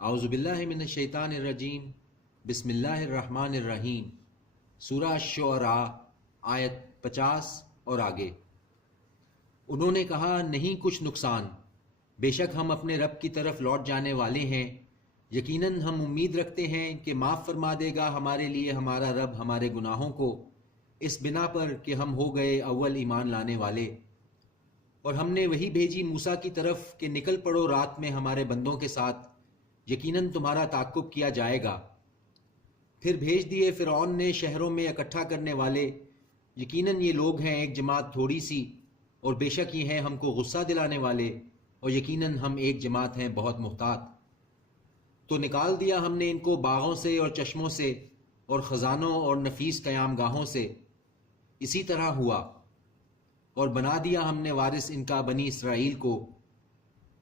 اعوذ باللہ من الشیطان الرجیم، بسم اللہ الرحمن الرحیم۔ سورہ الشعراء آیت 50 اور آگے۔ انہوں نے کہا نہیں کچھ نقصان، بے شک ہم اپنے رب کی طرف لوٹ جانے والے ہیں، یقیناً ہم امید رکھتے ہیں کہ معاف فرما دے گا ہمارے لیے ہمارا رب ہمارے گناہوں کو، اس بنا پر کہ ہم ہو گئے اول ایمان لانے والے۔ اور ہم نے وہی بھیجی موسیٰ کی طرف کہ نکل پڑو رات میں ہمارے بندوں کے ساتھ، یقیناً تمہارا تعاقب کیا جائے گا۔ پھر بھیج دیے فرعون نے شہروں میں اکٹھا کرنے والے، یقیناً یہ لوگ ہیں ایک جماعت تھوڑی سی، اور بے شک یہ ہیں ہم کو غصہ دلانے والے، اور یقیناً ہم ایک جماعت ہیں بہت محتاط۔ تو نکال دیا ہم نے ان کو باغوں سے اور چشموں سے اور خزانوں اور نفیس قیام گاہوں سے، اسی طرح ہوا، اور بنا دیا ہم نے وارث ان کا بنی اسرائیل کو۔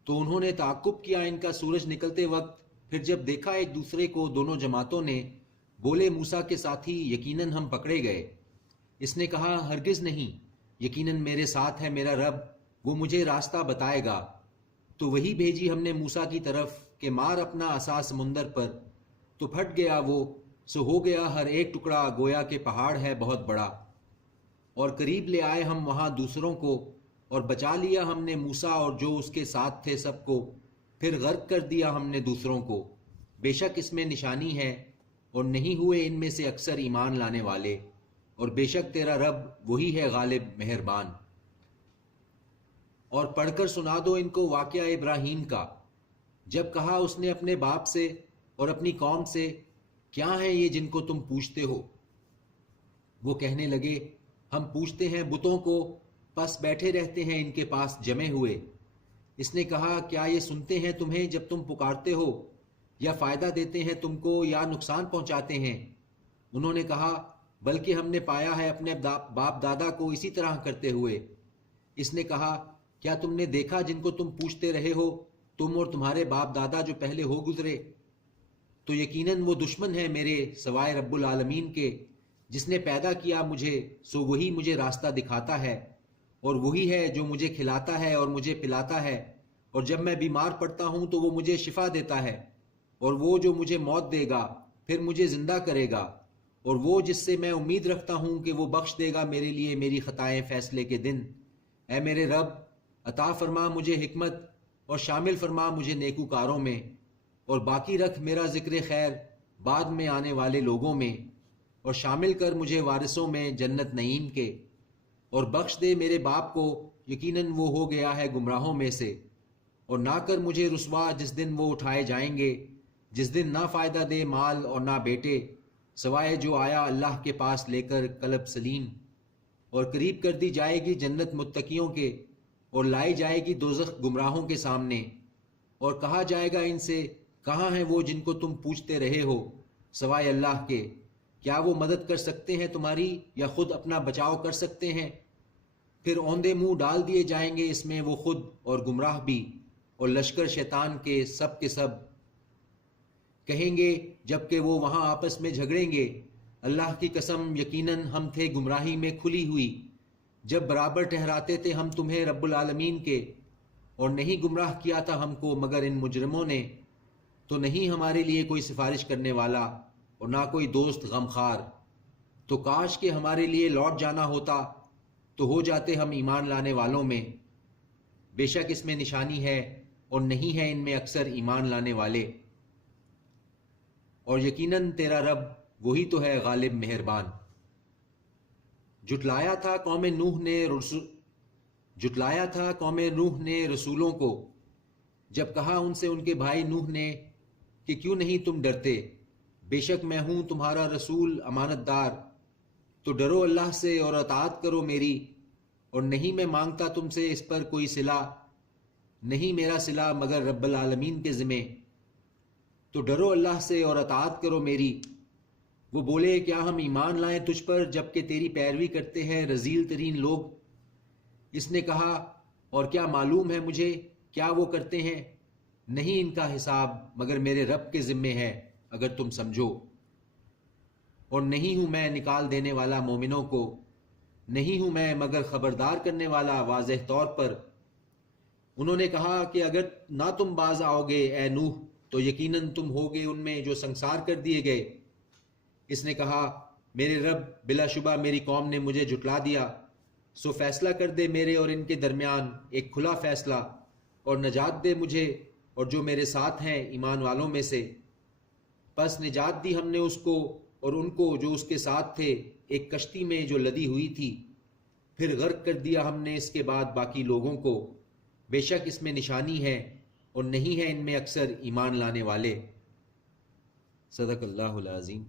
تو انہوں نے تعقب کیا ان کا سورج نکلتے وقت، پھر جب دیکھا ایک دوسرے کو دونوں جماعتوں نے، بولے موسیٰ کے ساتھی یقیناً ہم پکڑے گئے۔ اس نے کہا ہرگز نہیں، یقیناً میرے ساتھ ہے میرا رب، وہ مجھے راستہ بتائے گا۔ تو وہی بھیجی ہم نے موسیٰ کی طرف کہ مار اپنا عصا سمندر پر، تو پھٹ گیا وہ، سو ہو گیا ہر ایک ٹکڑا گویا کہ پہاڑ ہے بہت بڑا۔ اور قریب لے آئے ہم وہاں دوسروں کو، اور بچا لیا ہم نے موسیٰ اور جو اس کے ساتھ تھے سب کو، پھر غرق کر دیا ہم نے دوسروں کو۔ بے شک اس میں نشانی ہے، اور نہیں ہوئے ان میں سے اکثر ایمان لانے والے، اور بے شک تیرا رب وہی ہے غالب مہربان۔ اور پڑھ کر سنا دو ان کو واقعہ ابراہیم کا، جب کہا اس نے اپنے باپ سے اور اپنی قوم سے، کیا ہیں یہ جن کو تم پوجتے ہو؟ وہ کہنے لگے ہم پوجتے ہیں بتوں کو، پس بیٹھے رہتے ہیں ان کے پاس جمے ہوئے۔ اس نے کہا کیا یہ سنتے ہیں تمہیں جب تم پکارتے ہو، یا فائدہ دیتے ہیں تم کو یا نقصان پہنچاتے ہیں؟ انہوں نے کہا بلکہ ہم نے پایا ہے اپنے باپ دادا کو اسی طرح کرتے ہوئے۔ اس نے کہا کیا تم نے دیکھا جن کو تم پوجتے رہے ہو، تم اور تمہارے باپ دادا جو پہلے ہو گزرے؟ تو یقیناً وہ دشمن ہے میرے سوائے رب العالمین کے، جس نے پیدا کیا مجھے، سو وہی مجھے راستہ دکھاتا ہے، اور وہی ہے جو مجھے کھلاتا ہے اور مجھے پلاتا ہے، اور جب میں بیمار پڑتا ہوں تو وہ مجھے شفا دیتا ہے، اور وہ جو مجھے موت دے گا پھر مجھے زندہ کرے گا، اور وہ جس سے میں امید رکھتا ہوں کہ وہ بخش دے گا میرے لیے میری خطائیں فیصلے کے دن۔ اے میرے رب، عطا فرما مجھے حکمت، اور شامل فرما مجھے نیکوکاروں میں، اور باقی رکھ میرا ذکر خیر بعد میں آنے والے لوگوں میں، اور شامل کر مجھے وارثوں میں جنت نعیم کے، اور بخش دے میرے باپ کو، یقیناً وہ ہو گیا ہے گمراہوں میں سے، اور نہ کر مجھے رسوا جس دن وہ اٹھائے جائیں گے، جس دن نہ فائدہ دے مال اور نہ بیٹے، سوائے جو آیا اللہ کے پاس لے کر قلب سلیم۔ اور قریب کر دی جائے گی جنت متقیوں کے، اور لائی جائے گی دوزخ گمراہوں کے سامنے، اور کہا جائے گا ان سے کہاں ہیں وہ جن کو تم پوجتے رہے ہو سوائے اللہ کے؟ کیا وہ مدد کر سکتے ہیں تمہاری یا خود اپنا بچاؤ کر سکتے ہیں؟ پھر اوندے منہ ڈال دیے جائیں گے اس میں وہ خود اور گمراہ بھی، اور لشکر شیطان کے سب کہیں گے جب کہ وہ وہاں آپس میں جھگڑیں گے، اللہ کی قسم یقیناً ہم تھے گمراہی میں کھلی ہوئی، جب برابر ٹھہراتے تھے ہم تمہیں رب العالمین کے، اور نہیں گمراہ کیا تھا ہم کو مگر ان مجرموں نے۔ تو نہیں ہمارے لیے کوئی سفارش کرنے والا اور نہ کوئی دوست غمخوار۔ تو کاش کہ ہمارے لیے لوٹ جانا ہوتا تو ہو جاتے ہم ایمان لانے والوں میں۔ بے شک اس میں نشانی ہے، اور نہیں ہے ان میں اکثر ایمان لانے والے، اور یقیناً تیرا رب وہی تو ہے غالب مہربان۔ جھٹلایا تھا قوم نوح نے رسولوں کو، جب کہا ان سے ان کے بھائی نوح نے کہ کیوں نہیں تم ڈرتے، بے شک میں ہوں تمہارا رسول امانت دار، تو ڈرو اللہ سے اور اطاعت کرو میری، اور نہیں میں مانگتا تم سے اس پر کوئی صلہ، نہیں میرا صلہ مگر رب العالمین کے ذمے، تو ڈرو اللہ سے اور اطاعت کرو میری۔ وہ بولے کیا ہم ایمان لائیں تجھ پر جبکہ تیری پیروی کرتے ہیں رذیل ترین لوگ؟ اس نے کہا اور کیا معلوم ہے مجھے کیا وہ کرتے ہیں؟ نہیں ان کا حساب مگر میرے رب کے ذمے ہے اگر تم سمجھو۔ اور نہیں ہوں میں نکال دینے والا مومنوں کو، نہیں ہوں میں مگر خبردار کرنے والا واضح طور پر۔ انہوں نے کہا کہ اگر نہ تم باز آؤ گے اے نوح تو یقیناً تم ہوگے ان میں جو سنسار کر دیے گئے۔ اس نے کہا میرے رب، بلا شبہ میری قوم نے مجھے جھٹلا دیا، سو فیصلہ کر دے میرے اور ان کے درمیان ایک کھلا فیصلہ، اور نجات دے مجھے اور جو میرے ساتھ ہیں ایمان والوں میں سے۔ پس نجات دی ہم نے اس کو اور ان کو جو اس کے ساتھ تھے ایک کشتی میں جو لدی ہوئی تھی، پھر غرق کر دیا ہم نے اس کے بعد باقی لوگوں کو۔ بے شک اس میں نشانی ہے اور نہیں ہے ان میں اکثر ایمان لانے والے۔ صدق اللہ العظیم۔